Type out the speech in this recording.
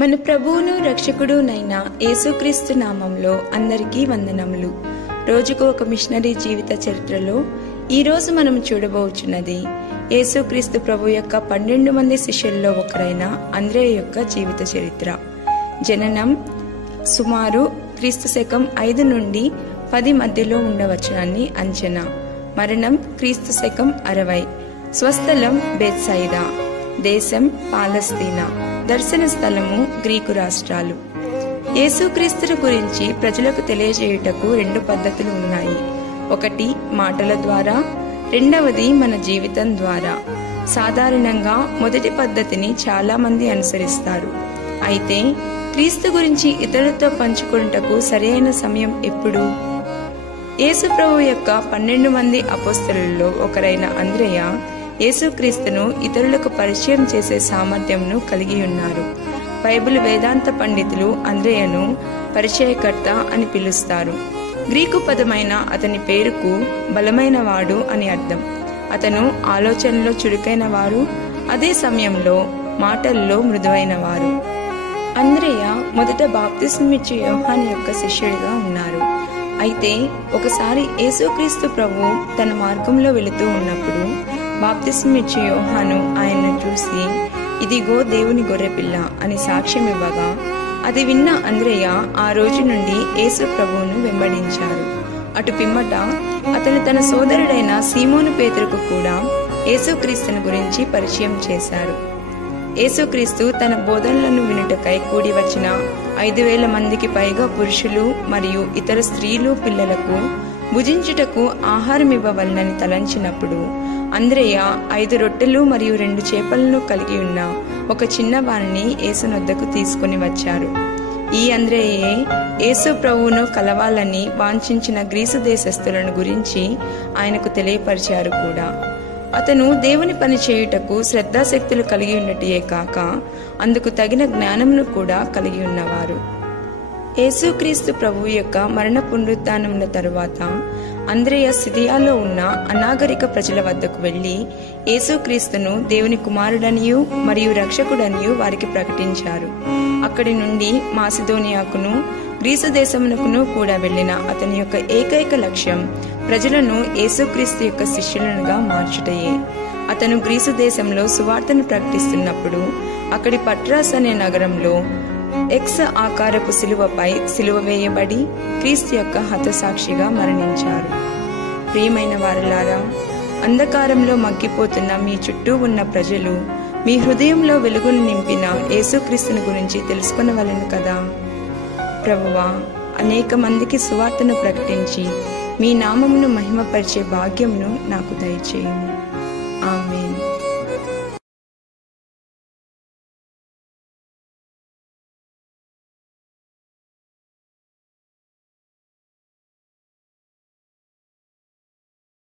మన ప్రభువును రక్షకుడునైన యేసుక్రీస్తు నామంలో అందరికీ వందనములు. రోజుకు ఒక మిషనరీ జీవిత చరిత్రలో ఈరోజు మనం చూడబోచున్నది యేసుక్రీస్తు ప్రభు యొక్క 12 మంది శిష్యుల్లో ఒకరైన అంద్రేయ యొక్క జీవిత చరిత్ర. జననం సుమారు క్రీస్తు శకం 5 నుండి 10 మధ్యలో ఉండవచ్చునని అంచనా. మరణం క్రీస్తు శకం 60. స్వస్థలం బెత్సైదా. దేశం పాలస్తీనా. దర్శన స్థలము గ్రీకు రాష్ట్రాలు. యేసుక్రీస్తుని గురించి ప్రజలకు తెలియజేయుటకు 2 పద్ధతులు ఉన్నాయి. ఒకటి మాటల ద్వారా, రెండవది మన జీవితం ద్వారా. సాధారణంగా మొదటి పద్ధతిని చాలా మంది అనుసరిస్తారు. అయితే క్రీస్తు గురించి ఇతరులతో పంచుకున్నటకు సరైన సమయం ఎప్పుడు? యేసు ప్రభు యొక్క 12 మంది అపోస్తలుల్లో ఒకరైన అంద్రేయ యేసుక్రీస్తును ఇతరులకు పరిచయం చేసే సామర్థ్యంను కలిగి ఉన్నారు. బైబిల్ వేదాంత పండితులు అంద్రేయను పరిచయకర్త అని పిలుస్తారు. గ్రీకు పదమైన అతని పేరుకు బలమైన వాడు అని అర్థం. అతను ఆలోచనలో చురుకైన వారు, అదే సమయంలో మాటల్లో మృదువైన వారు. అంద్రేయ మొదట బాప్తిస్మమిచ్చే యోహాను యొక్క శిష్యుడిగా ఉన్నారు. అయితే ఒకసారి యేసుక్రీస్తు ప్రభు తన మార్గంలో వెళుతూ ఉన్నప్పుడు బాప్తిస్మమిచ్చే యోహాను ఆయన్ను చూసి, ఇదిగో దేవుని గొర్రెపిల్ల అని సాక్ష్యం ఇవ్వగా, అది విన్న అంద్రేయ ఆ రోజు నుండి యేసు ప్రభువును వెంబడించారు. అటు పిమ్మట అతను తన సోదరుడైన సీమోను పేతురుకు కూడా యేసుక్రీస్తుని గురించి పరిచయం చేశారు. యేసుక్రీస్తు తన బోధనలను వినుటకై కూడి వచ్చిన 5,000 మందికి పైగా పురుషులు మరియు ఇతర స్త్రీలు పిల్లలకు భుజించుటకు ఆహారం ఇవ్వవలనని తలంచినప్పుడు అంద్రేయ 5 రొట్టెలు మరియు 2 చేపలను కలిగి ఉన్న ఒక చిన్నవాణిని యేసునొద్దకు తీసుకుని వచ్చారు. ఈ అంద్రేయే యేసు ప్రభువును కలవాలని వాంఛించిన గ్రీసు దేశస్థులను గురించి ఆయనకు తెలియపరిచారు కూడా. అతను దేవుని పని చేయుటకు శ్రద్ధాశక్తులు కలిగి ఉన్నటియే కాక అందుకు తగిన జ్ఞానమును కూడా కలిగి ఉన్నవారు. యేసుక్రీస్తు ప్రభువు యొక్క మరణ పునరుత్థానముల తరువాత అంద్రేయ సిరియాలో ఉన్న అనాగరిక ప్రజల వద్దకు వెళ్లి యేసుక్రీస్తును దేవుని కుమారుడనియు మరియు రక్షకుడనియు వారికి ప్రకటించారు. అక్కడి నుండి మాసిదోనియాకును గ్రీసు దేశమునకును కూడా వెళ్లిన అతని యొక్క ఏకైక లక్ష్యం ప్రజలను యేసుక్రీస్తు యొక్క శిష్యులనుగా మార్చుటయే. అతను గ్రీసు దేశంలో సువార్తను ప్రకటిస్తున్నప్పుడు అక్కడి పట్రాస్ అనే నగరంలో ఎక్స్ ఆకారపు శిలువపై శిలువ వేయబడి క్రీస్తు యొక్క హతసాక్షిగా మరణించారు. ప్రియమైన వారలారా, అంధకారంలో మగ్గిపోతున్న మీ చుట్టూ ఉన్న ప్రజలు మీ హృదయంలో వెలుగును నింపిన యేసుక్రీస్తుని గురించి తెలుసుకొనవలెను కదా. ప్రభువా, అనేక మందికి సువార్తను ప్రకటించి మీ నామమును మహిమపరిచే భాగ్యమును నాకు దయచేయుము. ఆమేన్.